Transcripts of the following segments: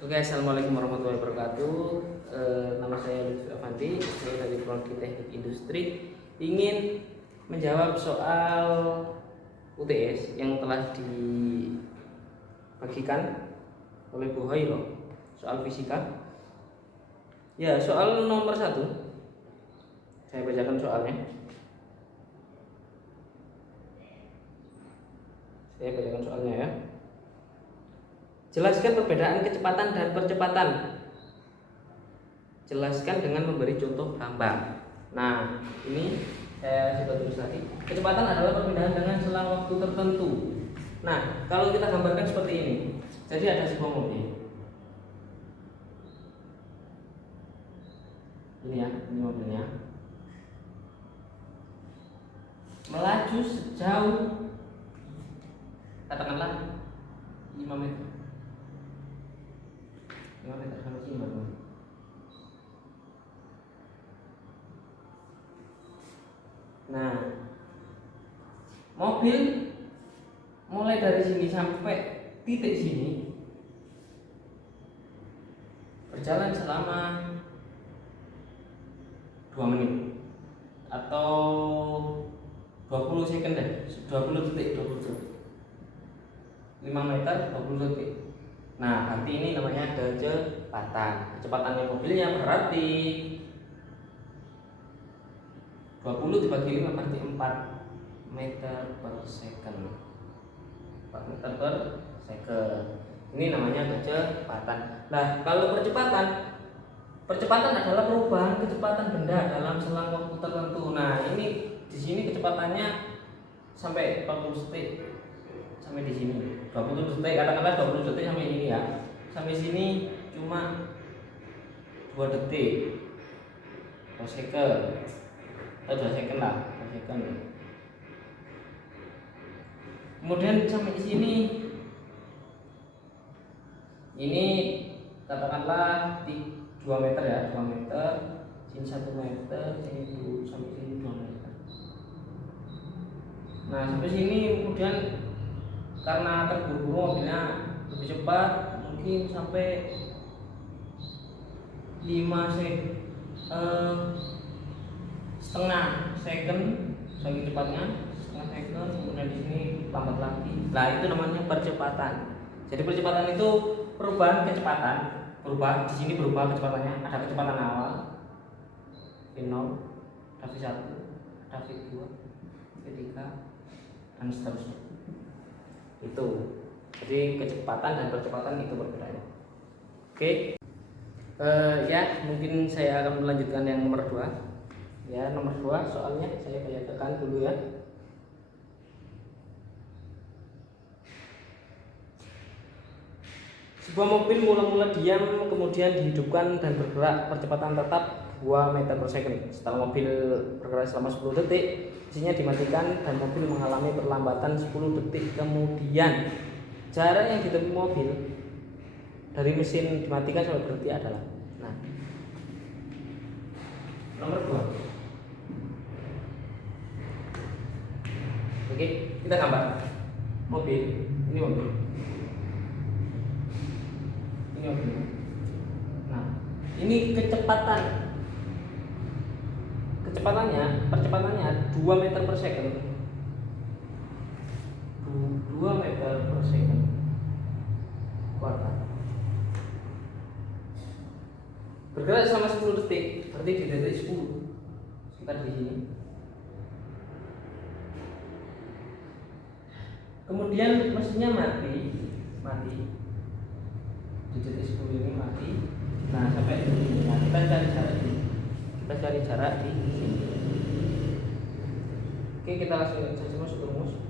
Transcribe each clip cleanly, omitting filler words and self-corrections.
Oke, assalamualaikum warahmatullahi wabarakatuh. Nama saya Lutfi Afandi, saya dari Prodi Teknik Industri. Ingin menjawab soal UTS yang telah dibagikan oleh Bu Hoiro, soal fisika. Ya, soal nomor 1. Saya bacakan soalnya. Ya. Jelaskan perbedaan kecepatan dan percepatan. Jelaskan dengan memberi contoh gambar. Nah, ini saya sudah tulis tadi. Kecepatan adalah perpindahan dengan selang waktu tertentu. Nah, kalau kita gambarkan seperti ini. Jadi ada sebuah mobil. Ini ya, ini mobilnya. Melaju sejauh katakanlah 5 meter. 5 meter sampai sini, teman-teman. Nah, mobil mulai dari sini sampai titik sini berjalan selama 2 menit atau 20 second deh, 20 detik. 5 meter 20 detik. Nah, berarti ini namanya kecepatan. Kecepatannya mobilnya berarti 20 dibagi 5 berarti 4 meter per second. 4 meter per second. Ini namanya kecepatan. Nah, kalau percepatan adalah perubahan kecepatan benda dalam selang waktu tertentu. Nah, ini di sini kecepatannya sampai 40 detik. Sampai di sini 20 detik, katakanlah 20 detik sampai ini ya. Sampai sini cuma 2 detik per second. Atau 2 second lah, 2 second. Kemudian sampai di sini ini katakanlah 2 meter ya, 2 meter, sini 1 meter, sini 2, sampai sini 2 meter. Nah, sampai sini kemudian karena terburu-buru mobilnya lebih cepat, mungkin sampai setengah second saking cepatnya, setengah second, kemudian di sini lambat lagi. Nah, itu namanya percepatan. Jadi percepatan itu perubahan kecepatan, di sini berubah kecepatannya. Ada kecepatan awal V0, ada V1, ada V2, V3 dan seterusnya. Itu. Jadi kecepatan dan percepatan itu perbedaannya. Oke. Ya, mungkin saya akan melanjutkan yang nomor 2. Ya, nomor 2 soalnya saya bacakan dulu ya. Sebuah mobil mula-mula diam kemudian dihidupkan dan bergerak percepatan tetap 2 meter per second. Setelah mobil bergerak selama 10 detik, mesinnya dimatikan dan mobil mengalami perlambatan 10 detik kemudian. Jarak yang ditempuh mobil dari mesin dimatikan sampai berhenti adalah, nah, nomor 2. Oke, kita gambar mobil. Ini mobil. Ini mobil. Nah, ini percepatannya 2 meter per second. 2 meter per second kuadrat. Bergerak selama 10 detik, berarti di detik 10 sekitar di sini. Kemudian mesinnya mati di detik 10 ini mati. Nah, sampai di sini. Nah, kita cari jarak di sini. Oke, kita langsung saja masuk rumus.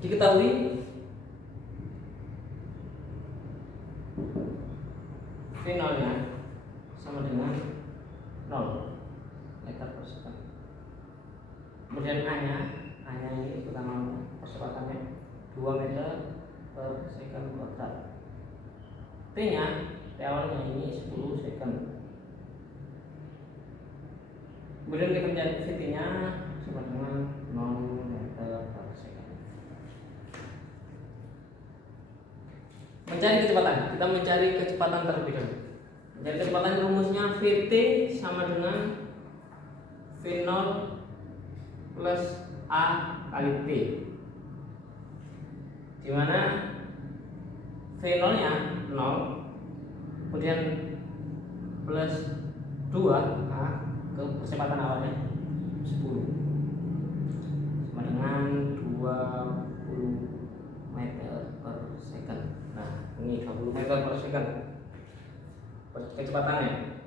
Diketahui V0-nya sama dengan 0 meter per second. Kemudian A-nya ini kita mau percepatannya 2 meter per second kuadrat. T awalnya ini 10 second. Kemudian kita mencari VT-nya sama dengan 0 meter per second. Mencari kecepatan, kita mencari kecepatan terlebih dahulu. Mencari kecepatan rumusnya Vt sama dengan V0 plus A kali T, dimana V0 nya 0, kemudian plus 2 A ke kecepatan awalnya 10 sama dengan 20 meter per second. Nah, ini 20 meter per second kecepatannya.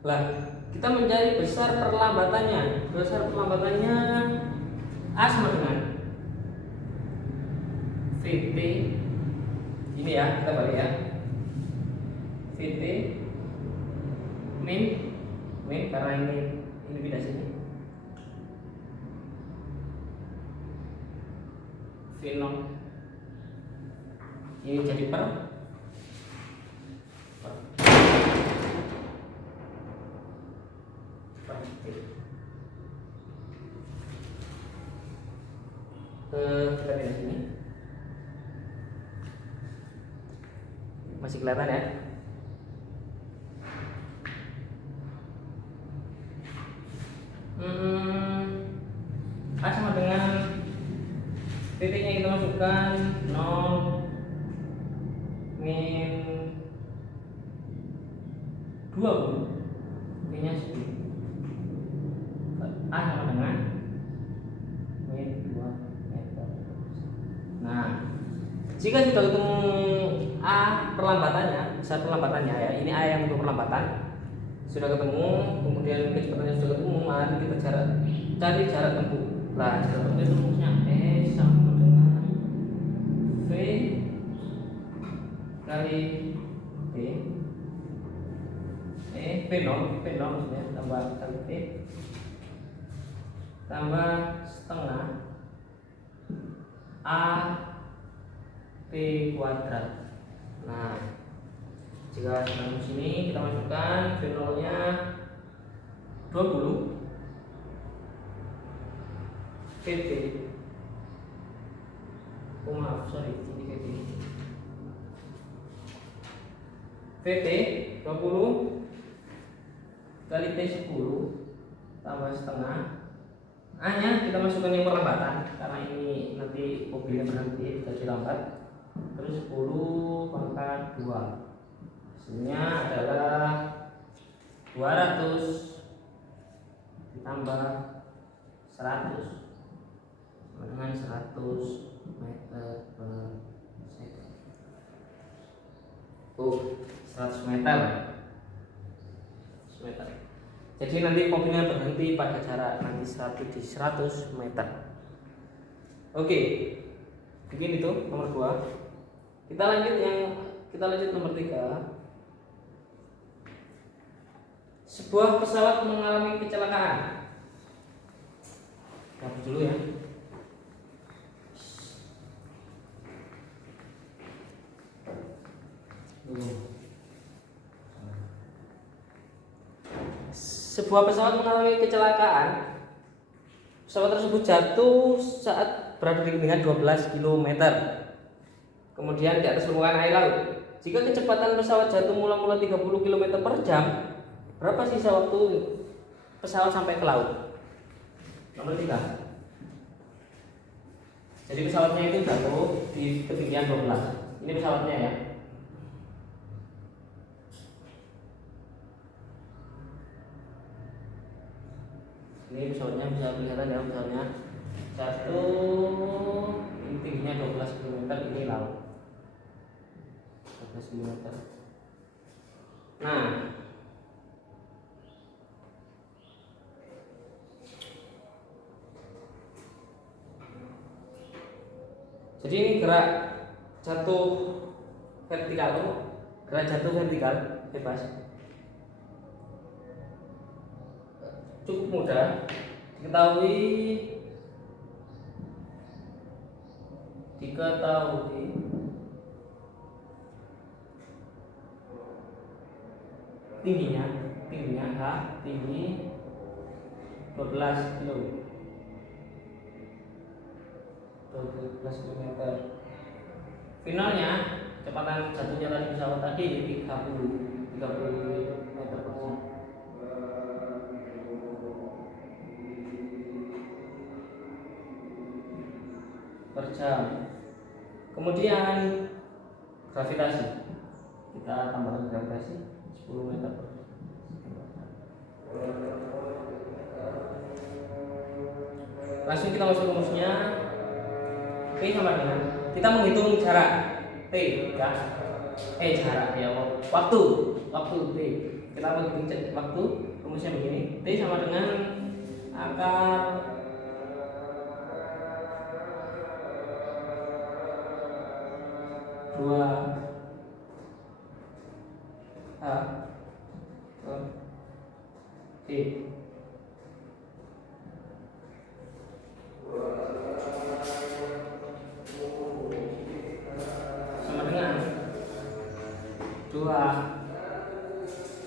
Lah, kita mencari besar perlambatannya. Besar perlambatannya A sama dengan Vt. Ini ya, kita balik ya. Vt min karena ini beda sini. V0 ini jadi per kita lihat sini masih kelihatan ya. A sama dengan titiknya kita masukkan 0 min 20, ininya 10. A sama dengan min 2 meter. Nah, jika sudah ketemu A perlambatannya, besar perlambatannya ya, ini A yang untuk perlambatan sudah ketemu, kemudian kecepatannya sudah ketemu, mari kita cari jarak tempuh. Lah, jarak tempuh itu rumusnya E sama dengan V kali T, V0 maksudnya tambah kali T tambah setengah A T kuadrat. Nah, jika dalam sini kita masukkan V0 nya 20, Vt, maaf sorry ini Vt 20 kali T 10 tambah setengah. A nya kita masukkan yang perlambatan karena ini nanti mobilnya berhenti jadi lambat, terus 10 pangkat 2, hasilnya adalah 200 ditambah 100 dengan 100 meter per second. 100 meter. Jadi nanti mobilnya berhenti pada jarak nanti 100 meter. Oke, begini itu nomor 2. Kita lanjut nomor 3. Sebuah pesawat mengalami kecelakaan. Hapus dulu ya. Sebuah pesawat mengalami kecelakaan. Pesawat tersebut jatuh saat berada di ketinggian 12 km, kemudian di atas permukaan air laut. Jika kecepatan pesawat jatuh mula-mula 30 km per jam, berapa sisa waktu pesawat sampai ke laut? Nomor 3. Jadi pesawatnya itu jatuh di ketinggian 12. Ini pesawatnya ya. Ini pesawatnya bisa kelihatan ya, pesawatnya jatuh tingginya 12 km, ini laut 12 km. Nah, jadi ini gerak jatuh vertikal, bebas, cukup mudah diketahui tingginya tinggi 12 km. Finalnya kecepatan jatuhnya tadi pesawat tadi 30 meter per jam. Kemudian gravitasi, kita tambahkan gravitasi 10 meter per jam. Langsung kita masuk rumusnya. P sama dengan, kita menghitung jarak T ya. Jarak ya, waktu T. Kita menghitung waktu, rumusnya begini. T sama dengan akar dua H per T sama dengan 2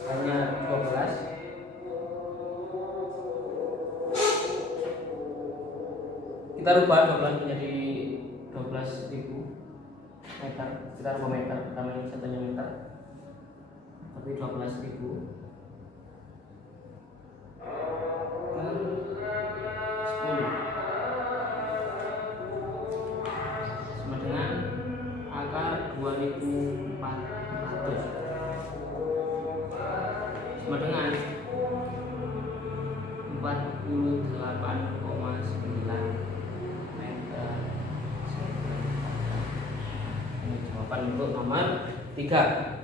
hanya 12 kita rubah 12 menjadi 12.000 meter, kita rubah meter karena ini satunya meter, tapi 12.000 per 10 sama dengan akar 2400 sama dengan 48,9 meter. Ini jawaban untuk nomor 3.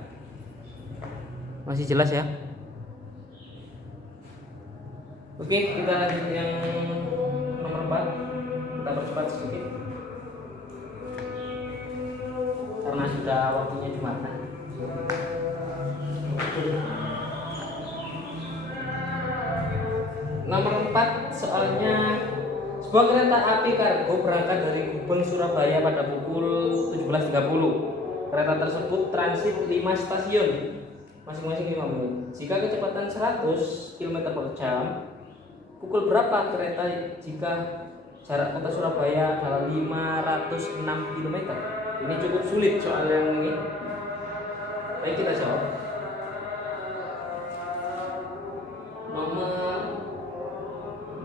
Masih jelas ya? Oke, kita lanjut yang nomor 4. Kita percepat sedikit karena sudah waktunya Jumatan. Nomor 4 soalnya, sebuah kereta api kargo berangkat dari Gubeng Surabaya pada pukul 17.30. Kereta tersebut transit 5 stasiun, masing-masing 5 menit. Jika kecepatan 100 km per jam, pukul berapa kereta jika jarak kota Surabaya adalah 506 km? Ini cukup sulit soal yang ini. Baik, kita jawab. Nomor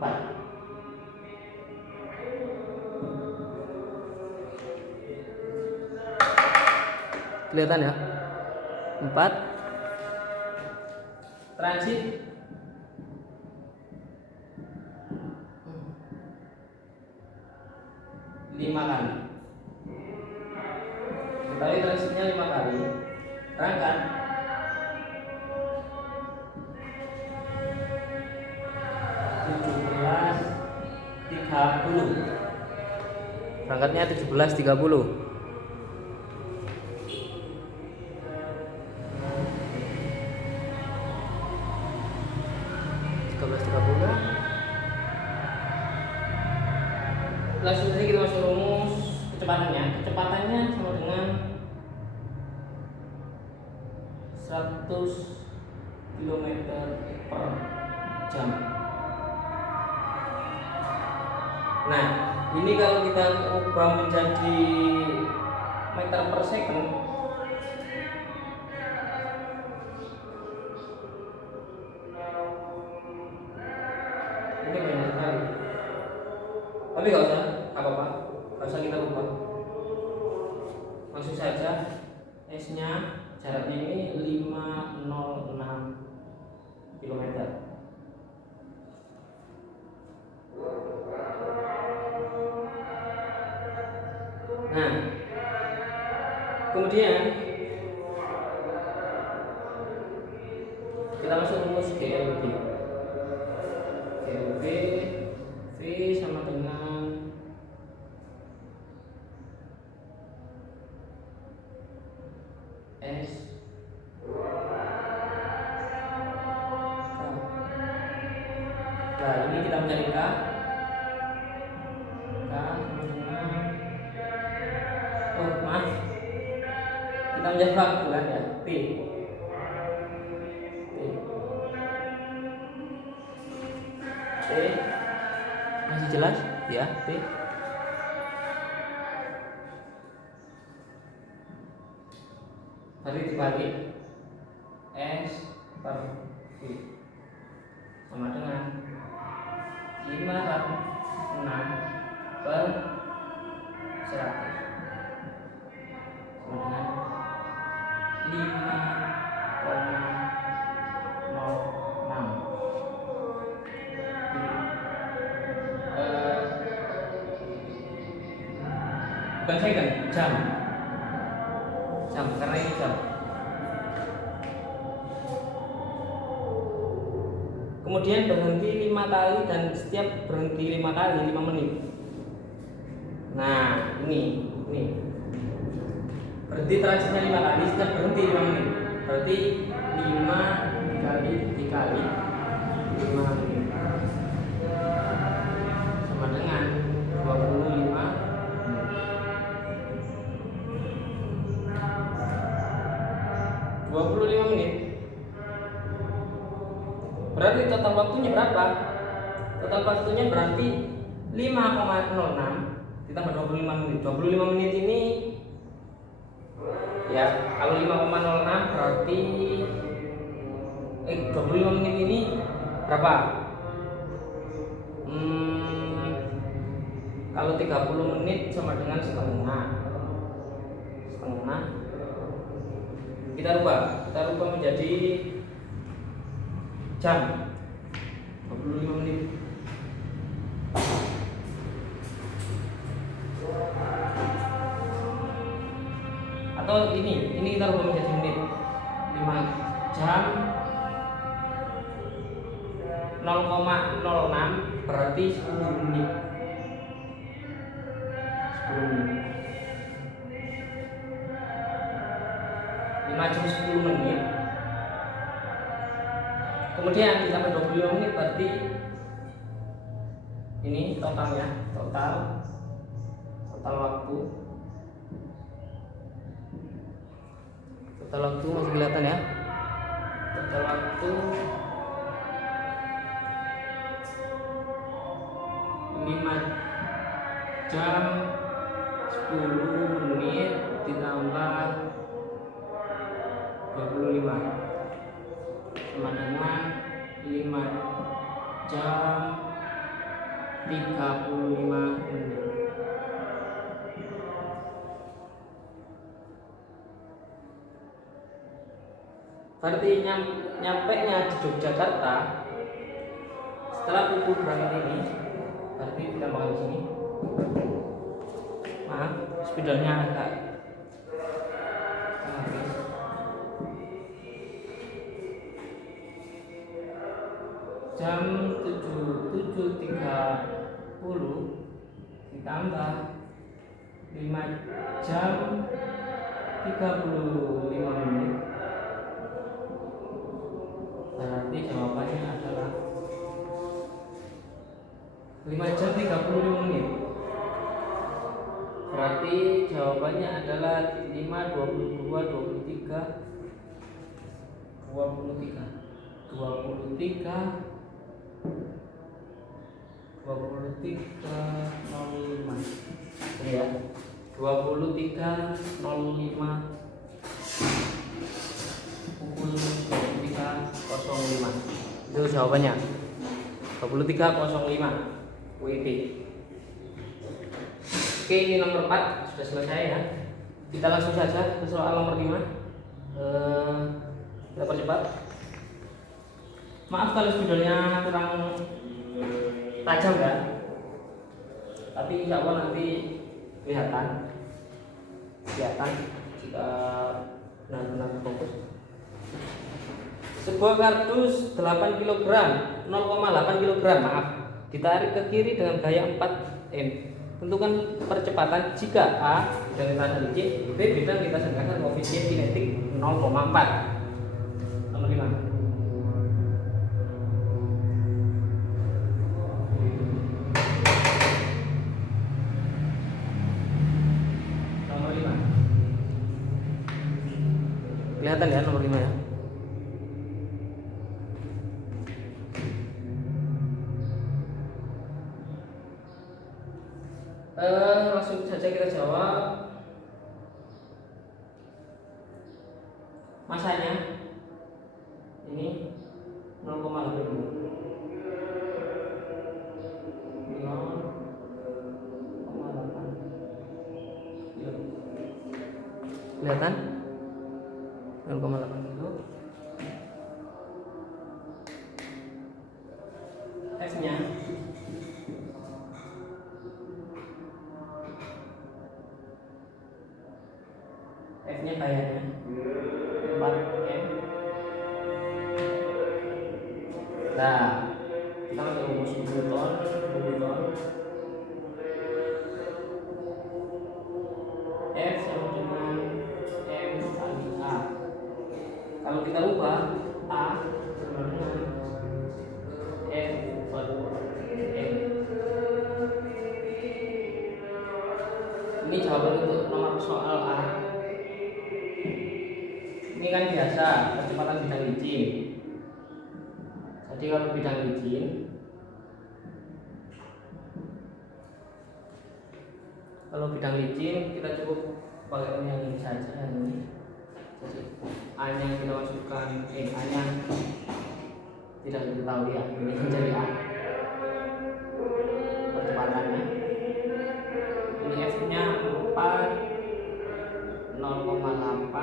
4. Kelihatan ya? 4 transit 5 kali. Ketahui transitnya 5 kali. Berangkat 17.30. Berangkatnya 17.30. 13.30. Langsung saja kita masuk rumus kecepatannya. Kecepatannya sama dengan 100 km per jam. Nah, ini kalau kita ubah menjadi meter per second, ini banyak sekali. Tapi nggak usah, apa-apa, nggak usah kita ubah. Langsung saja S-nya jaraknya ini 506 km. Nah, kemudian kita masuk rumus GLB. GLB V sama dengan S K. Nah, ini kita mencari K. K sama dengan, oh maaf, kita mencari waktu kan ya, T. T masih jelas ya, T. Berarti dibalik S per V sama dengan 506 per 100 sama dengan 5,06. Bukan second, jam karena ini jam. Kemudian berhenti 5 kali dan setiap berhenti 5 kali 5 menit. Nah ini berhenti transisinya 5 kali, setiap berhenti 5 menit. Berarti 5 dikali 5 menit sama dengan 25 menit. Berarti total waktunya berapa? Total waktunya berarti 5,06 ditambah 25 menit. 25 menit ini ya, kalau 5,06 berarti 25 menit ini berapa? Kalau 30 menit sama dengan setengah. Kita rubah menjadi jam 25 menit. Atau ini kita rubah menjadi menit. 5 jam 0,06 berarti 10 menit. 5 jam 10 menit. Kemudian ditambah 25 menit berarti ini totalnya, total waktu. Total waktu masih kelihatan ya. Total waktu 5 jam 10 menit ditambah 25 sama dengan 5 jam 35 menit. Berarti nyampainya di Yogyakarta setelah pukul berangkat ini, berarti ditambahkan di sini. Maaf, spidolnya agak jam 7.30 ditambah 5 jam 35 menit, berarti jawabannya adalah 5 jam 35 menit. Berarti jawabannya adalah 5, 22, 23 05 ya, 23.05 pukul 23.05 itu jawabannya. 23.05 WIB. Oke, ini nomor 4 sudah selesai ya. Kita langsung saja ke soal nomor 5. Kita percepat. Maaf kalau spidolnya kurang tajam ya, tapi insya Allah nanti kelihatan jika benar-benar fokus. Sebuah kardus 8 kg, 0,8 kg maaf, ditarik ke kiri dengan gaya 4 M. Tentukan percepatan jika A dan kita cari C, B dan kita sangkakan koefisien kinetik 0,4. Nomor 5. Kelihatan ya nomor 5 ya. Langsung saja kita jawab. masanya ini 0,8 kelihatan 0,8 kilo. F nya kayaknya 4M. Nah, kita masuk rumus buton. F sama dengan M kali A. Kalau kita ubah A sama dengan M per M. Ini jawaban untuk nomor soal A. Ini kan biasa percepatan bidang licin. Jadi kalau bidang licin, kita cukup pakai yang ini saja, yang ini. Jadi A nya kita masukkan, A nya tidak diketahui ya, ini menjadi A percepatannya. Ini F nya 4, 0,8,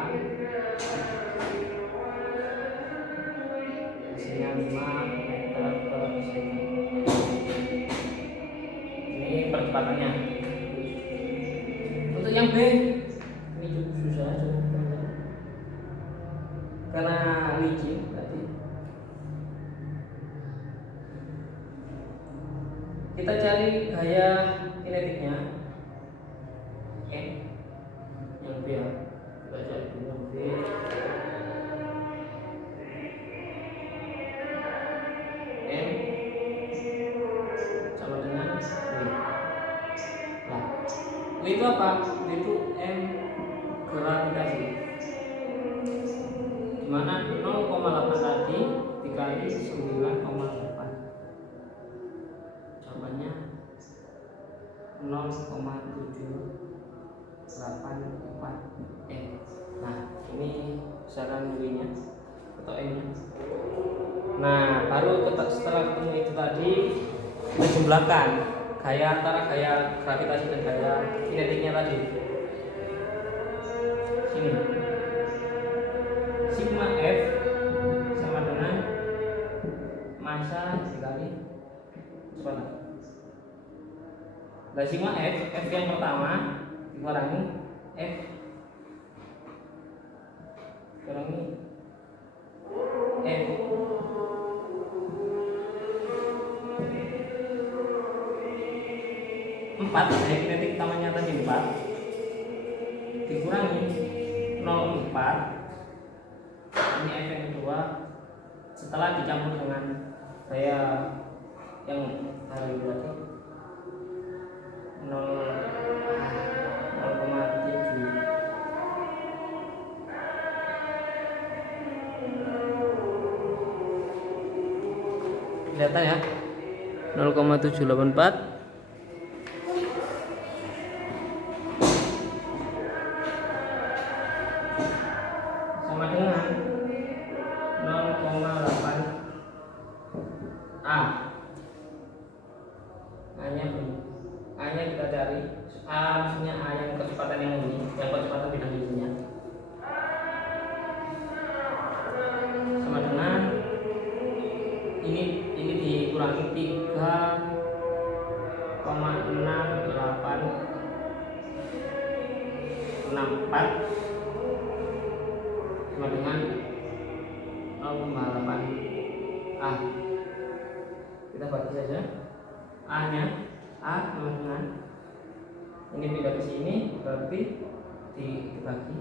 hasilnya 5 meter per second. Ini percepatannya. Untuk yang B ini cukup susah, karena licin tadi. Kita cari gaya kinetiknya. Yang B ya. Kita cari yang B. M sama dengan W. Nah, W itu apa? W itu M gravitasi. Dimana 0,8 tadi dikali 9,8. Jawabannya 0,784 M. Nah, ini besaran W nya atau M nya. Nah, baru setelah ketemu itu tadi, kita jumlahkan gaya antara gaya gravitasi dan gaya kinetiknya tadi. Sini sigma F sama dengan massa dikali kecepatan. Nah, sigma F yang pertama dikurangi F kurangi F. Empat, gaya kinetik utamanya tadi 4 dikurangi 0,4. Ini F yang kedua setelah dicampur dengan gaya yang tadi 0,7. Kelihatan ya, 0,784 sama dengan 0,8 A. A-nya kita cari. A maksudnya A yang kecepatan yang ini, yang kecepatan bidang licinnya. Sama dengan ini dikurangi 3,6864 sama dengan 0,8 A. Kita bagi saja. A nya sama dengan ini pindah ke sini, berarti dibagi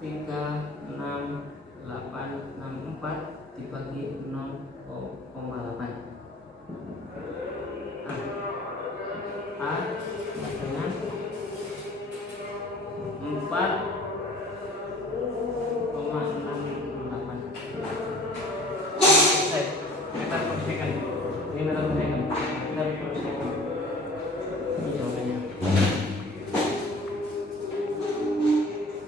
3,6864 dibagi 0,8. A dengan 4,68 meter per second. Ini meter per second. Ini jawabannya.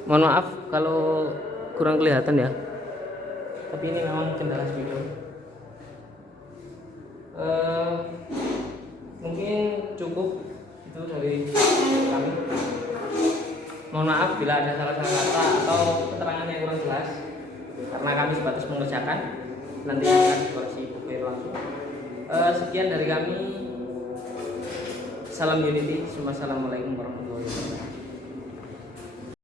Mohon maaf kalau kurang kelihatan ya, tapi ini memang kendala video. Mungkin cukup itu dari kami. Mohon maaf bila ada salah-salah kata atau keterangan yang kurang jelas, karena kami sebatas mengerjakan, nanti akan dikoreksi buku langsung. Sekian dari kami. Salam unity. Assalamualaikum warahmatullahi wabarakatuh.